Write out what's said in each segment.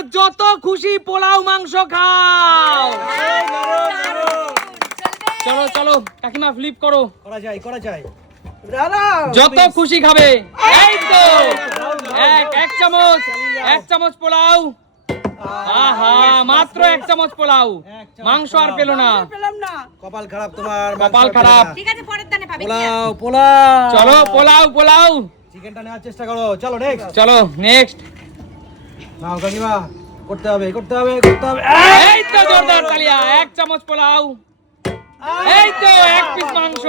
এবার যত খুশি পোলাও মাংস খাও। চলো চলো কাকিমা ফ্লিপ করো। করা যায় করা যায়। যত খুশি খাবে। এই তো। এক এক চামচ এক চামচ পোলাও। আহা মাত্র এক চামচ পোলাও। মাংস আর পেল না। কপাল খারাপ তোমার কপাল খারাপ। ঠিক আছে পরের দানে পাবে। পোলাও পোলাও। চলো পোলাও পোলাও। চিকেনটা নেওয়ার চেষ্টা করো। চলো নেক্সট চলো নেক্সট নাও কাকিমা করতে হবে করতে হবে করতে হবে। এই তো জোরদার তালিয়া এক চামচ পোলাও। এই তো এক পিস মাংস।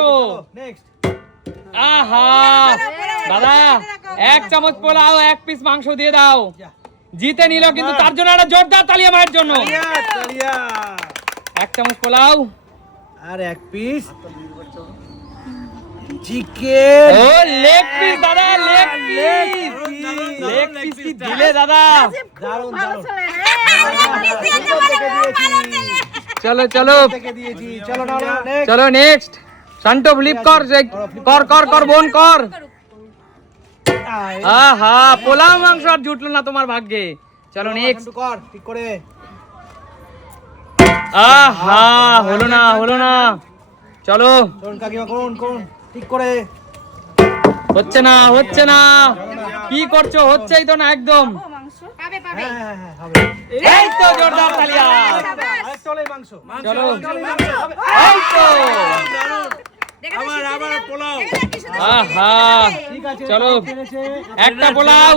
নেক্সট আহা দাদা এক চামচ পোলাও এক পিস মাংস দিয়ে দাও। জিতে নিল কিন্তু তার জন্য একটা জোরদার তালিয়া মায়ের জন্য। এক চামচ পোলাও। আর এক পিস চিকেন ও লেগ পিস দাদা লেগ পিস লেগ পিস কি দিলে দাদা। দারুণ দারুণ চলো চলো। চলো নেক্সট শান্ত ফ্লিপ কর কর কর। কর বোন কর। আহা পোলাও মাংস আর জুটলো না তোমার ভাগ্যে। চলো নেক্সট কর ঠিক করে। আহা হলো না হলো না। চলো। চলুন কাকিমা করুন করুন। ঠিক করে। হচ্ছে না হচ্ছে না। কি করছ? হচ্ছেই তো না একদম। পাবে পাবে। হ্যাঁ হ্যাঁ হ্যাঁ হবে। এই তো জোরদার তালিয়া। মাংস। চলো। চলে মাংস। হবে এই তো। আবার আবার পোলাও। আহা ঠিক আছে চলো। একটা পোলাও।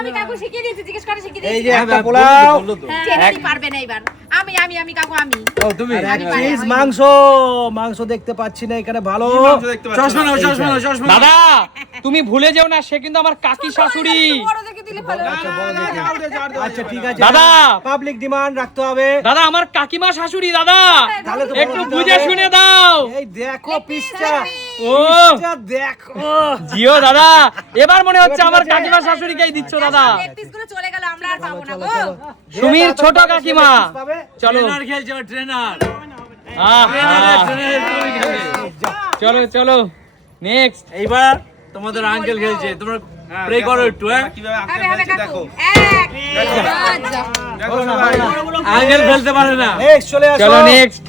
আমি কাকু শিখিয়ে দিয়েছি জিজ্ঞেস করে শিখিয়ে এই যে একটা পোলাও। চেনারি পারবে না এবার। আমি আমি আমি কাকু আমি। আর এক পিস মাংস মাংস দেখতে পাচ্ছি না এখানে ভালো। দাদা তুমি ভুলে যেও না সে কিন্তু আমার কাকি শাশুড়ি। দিলে ভালো আচ্ছা ঠিক আছে। দাদা। পাবলিক ডিমান্ড রাখতে হবে। দাদা আমার কাকিমা শাশুড়ি দাদা! তাহলে তো বড় একটু বুঝে শুনে দাও। এই দেখো পিসটা। ও। দেখো। জিও দাদা! এবার মনে হচ্ছে আমার কাকিমা শাশুড়িকেই দিচ্ছ দাদা। লেগ পিসগুলো চলে গেল আমরা আর পাবো না গো। সুমির ছোট কাকিমা। চলো। খেলছে ট্রেনার চলো চলো। নেক্সট এইবার তোমাদের আঙ্কেল খেলছে তোমরা প্রে করো একটু হ্যাঁ? কাকু। এক আচ্ছা। আঙ্কেল খেলতে পারে না। চলে আসো। চলো নেক্সট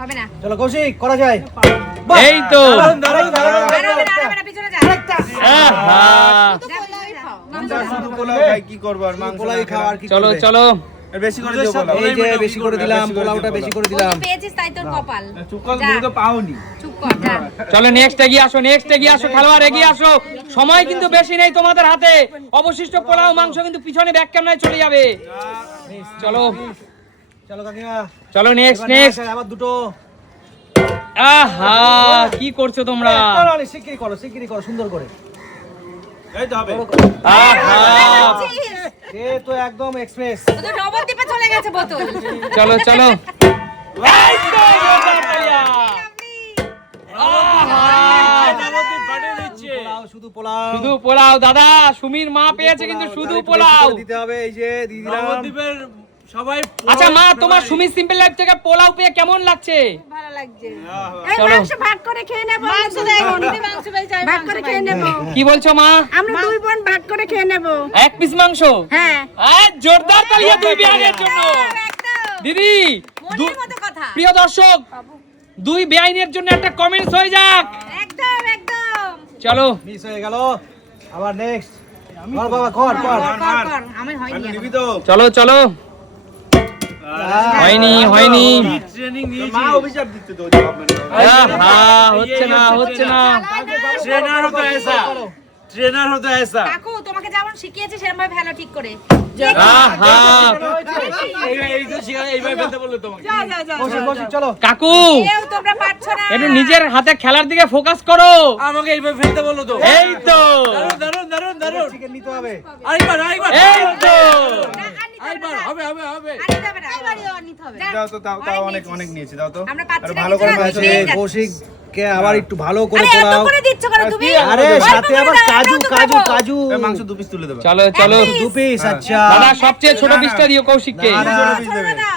হবে না। চলো কৌশিক করা যায়। এই তো। পিছনে যা। আহা। শুধু পোলাও খাই কি করব আর মাংস পোলাই না কি চলো চলো। বেশি করে দিও পোলাও এই যে বেশি করে দিলাম পোলাওটা বেশি করে দিলাম পেয়েছিস তাই তোর কপাল তুমি তো পাওনি চুপ কর চলো নেক্সট এগিয়ে আসো নেক্সট এগিয়ে আসো খেলোয়াড় এগিয়ে আসো সময় কিন্তু বেশি নেই তোমাদের হাতে অবশিষ্ট পোলাও মাংস কিন্তু পিছনে ব্যাক ক্যামেরায় চলে যাবে চলো চলো কাকিমা চলো নেক্সট নেক্সট আবার দুটো আহা কি করছ তোমরা শিগগিরই করো শিগগিরই করো সুন্দর করে এই তো হবে আহা সে তো একদম এক্সপ্রেস তো নবদ্বীপে চলে গেছে বোতল। চলো শুধু পোলাও শুধু পোলাও। দাদা সুমির মা পেয়েছে কিন্তু শুধু পোলাও। দিতে হবে এই যে দিদি নবদ্বীপের সবাই আচ্ছা মা তোমার সুমি সিম্পল লাইফ থেকে পোলাও পেয়ে কেমন লাগছে? ভালো লাগছে। চলো। ভাগ করে খেয়ে নেব মাংস মাংস ভাগ করে খেয়ে নেব। কি বলছো মা? আমরা দুই বোন ভাগ করে খেয়ে নেব। এক পিস মাংস? হ্যাঁ। আহ, জোরদার তালিয়া দুই বিহানের জন্য। দিদি প্রিয় দর্শক দুই বেআইনের জন্য একটা কমেন্টস হয়ে যাক। একদম একদম। চলো। মিস হয়ে গেল। আবার নেক্সট কর বাবা কর কর কর। কর হয়নি আমি এখনও। নিবি তো। চলো চলো। হয়নি হয়নি। মানে আহা, হচ্ছে না হচ্ছে না। ট্রেনার হতো এসা ট্রেনার হতো এসা কাকু তোমাকে যেমন শিখিয়েছে সেরকম ভাবে ফেলো ঠিক করে। কাকু একটু নিজের হাতে খেলার দিকে ফোকাস করো আমাকে এইভাবে ফেলতে বলল তো এই তো দারুণ দারুণ দারুণ নিতে হবে আরেকবার আরেকবার এই তো হবে হবে দাও তো অনেক অনেক নিয়েছি দাও তো ভালো করে। কৌশিক কে আবার একটু ভালো পোলাও আরে সাথে আবার কাজু কাজু কাজু মাংস দু পিস তুলে দেবে চলো চলো দু পিস আচ্ছা দাদা সবচেয়ে ছোট পিসটা দিও কৌশিককে।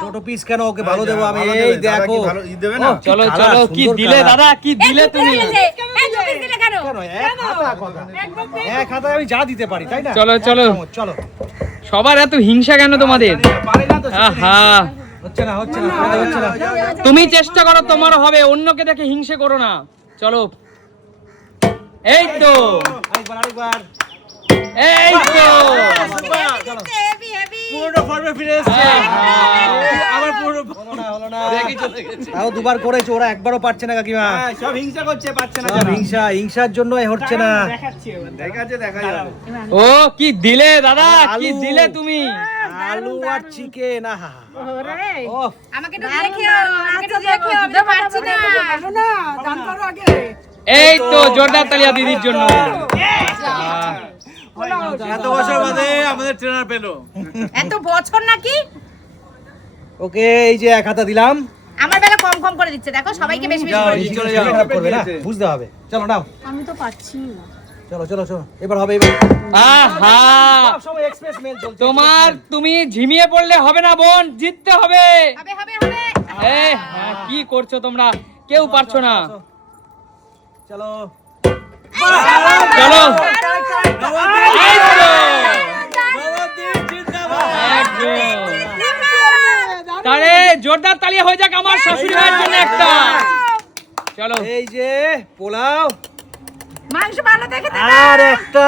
ছোট পিস কেন ওকে ভালো দেবো? আমি এই দেখো। ভালো ই দেবে না? ও, কি চলো চলো কি দিলে দাদা কি দিলে তুমি? আমি যা দিতে পারি তাই না? চলো, চলো। চলো। সবার এত হিংসা কেন তোমাদের? আহা। তুমি চেষ্টা করো তোমার হবে অন্যকে দেখে হিংসে করো না। চলো। এই তো। এই তো। হেভি হেভি ফর্মে ফিরে এসেছে। আবার পুরো হলো না হলো না। তাও দুবার করেছে ওরা একবারও পারছে না কাকিমা। হ্যাঁ, সব হিংসা করছে পাচ্ছে না সব হিংসা হিংসার জন্য হচ্ছে না। দেখা আছে দেখা যাবে ও কি দিলে দাদা? কি আলু। দিলে তুমি? আলু আর চিকেন আহা। ও আমাকে একটু দেখিও আমাকে একটু দেখিও আমি তো পারছি না এই তো জোরদার তালিয়া দিদির জন্য। এত বছর বাদে আমাদের ট্রেনার পেল। এত বছর নাকি? ওকে এই যে এক হাতা দিলাম। আমার বেলা কম কম করে দিচ্ছে দেখো সবাইকে বেশি বেশি করে দিচ্ছে। চলে যাও। খারাপ করবে না? বুঝতে হবে। চলো নাও। আমি তো পারছি না। চলো চলো চলো। এবার হবে এবার। আহা! এক্সপ্রেস মেল চলছে তোমার তুমি ঝিমিয়ে পড়লে হবে না বোন জিততে হবে। হবে হবে হবে। এ হ্যাঁ, কি করছ তোমরা? কেউ পারছ না। চলো। চলো। এই তো, জিন্দাবাদ একদম। তাহলে জোরদার তালিয়া হয়ে যাক আমার শাশুড়ি মায়ের জন্য একটা। চলো। এই যে পোলাও। মাংস ভালো দেখে আর একটা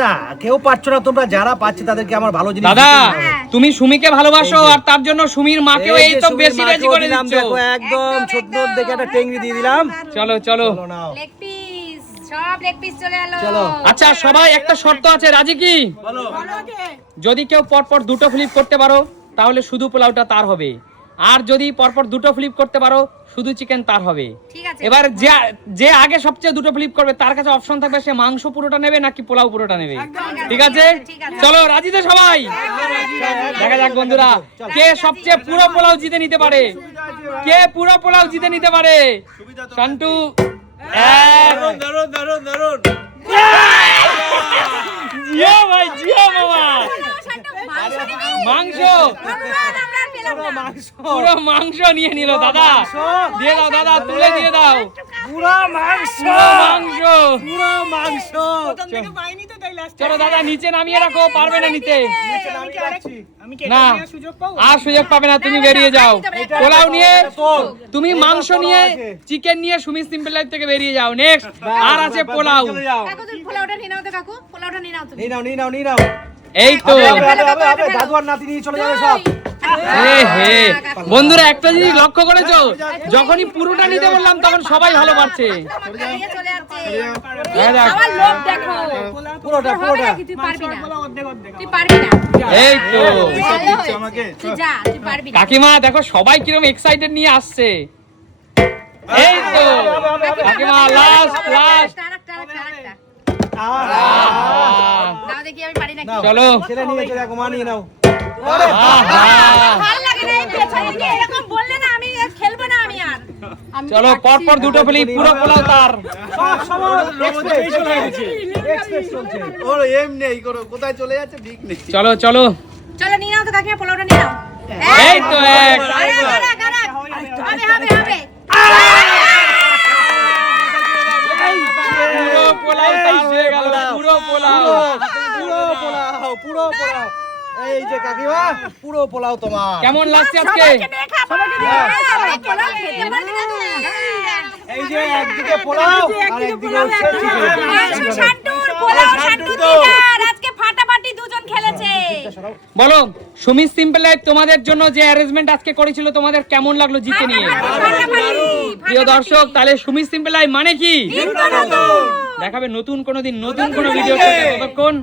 না কেউ পারছ না তোমরা যারা পাচ্ছে তাদেরকে আমার ভালো জিনিস দাদা তুমি সুমিকে ভালোবাসো আর তার জন্য সুমির মাকেও এই তো বেশি বেশি করে দিচ্ছ। একদম ছোট্ট দেখে একটা টেংরি দিয়ে দিলাম। চলো চলো। নাও। লেগ পিস সব লেগ পিস চলে এলো। আচ্ছা সবাই একটা শর্ত আছে রাজি কি? যদি কেউ পরপর দুটো ফ্লিপ করতে পারো তাহলে শুধু পোলাওটা তার হবে। আর যদি পরপর দুটো ফ্লিপ করতে পারো শুধু চিকেন তার হবে। এবার যে যে আগে সবচেয়ে দুটো ফ্লিপ করবে তার কাছে অপশন থাকবে সে মাংস পুরোটা নেবে নাকি পোলাও পুরোটা নেবে? ঠিক আছে? চলো রাজি তো সবাই? দেখা যাক বন্ধুরা কে সবচেয়ে পুরো পোলাও জিতে নিতে পারে? কে পুরো পোলাও জিতে নিতে পারে? কান্টু এক। দারুণ দারুণ দারুণ দারুণ জিও ভাই জিও মামা। মাংস। পুরো মাংস নিয়ে নিল দাদা। দিয়ে দাও দাদা তুলে দিয়ে দাও। পুরো মাংস মাংস পুরো মাংস চলো দাদা নিচে নামিয়ে রাখো পারবে না নিতে না আর সুযোগ পাবে না তুমি বেরিয়ে যাও পোলাও নিয়ে তুমি মাংস নিয়ে চিকেন নিয়ে সুমি সিম্পল লাইফ থেকে বেরিয়ে যাও নেক্সট আর আছে পোলাও পোলাওটা নিয়ে নাও তো কাকু পোলাওটা নিয়ে নাও তুমি নিয়ে নাও নিয়ে নাও নিয়ে নাও এই তো দাদু আর নাতি নিয়ে চলে যাবে সব বন্ধুরা একটা জিনিস লক্ষ্য করেছ? যখনই পুরোটা নিতে বললাম তখন সবাই ভালো পারছে। কাকিমা দেখো সবাই কীরকম এক্সাইটেড নিয়ে আসছে। এই তো। কাকিমা লাস্ট লাস্ট নিয়ে চলে নিয়ে নাও। চলো পরপর দুটো ফ্লিপ পুরো পোলাও তার। সব সময় চলে গেছে। এক্সপ্রেস চলছে। ওর এম নেই করো কোথায় চলে যাচ্ছে ঠিক নেই। চলো চলো। চলো নিয়ে নাও তো কাকিমা পোলাওটা নিয়ে নাও। এই তো এক। হবে হবে হবে। পুরো পোলাও পুরো পোলাও। পুরো পোলাও পুরো পোলাও। এই যে কাকিমা পুরো পোলাও তোমার। কেমন লাগছে আজকে? সবাইকে দিয়ে খাব। হ্যাঁ, পোলাও খেতে পারবি না তুই? এই যে একদিকে পোলাও আর একদিকে হচ্ছে পোলাও, শান্টুর দিদার। আজকে ফাটাফাটি দুজন খেলেছে। বলো সুমি সিম্পল লাইফ তোমাদের জন্য যে অ্যারেঞ্জমেন্ট আজকে করেছিল তোমাদের কেমন লাগল জিতে নিয়ে? প্রিয় দর্শক তাহলে সুমি সিম্পল লাইফ মানে কি? দেখাবে নতুন কোনো দিন নতুন কোনো ভিডিও ততক্ষণ।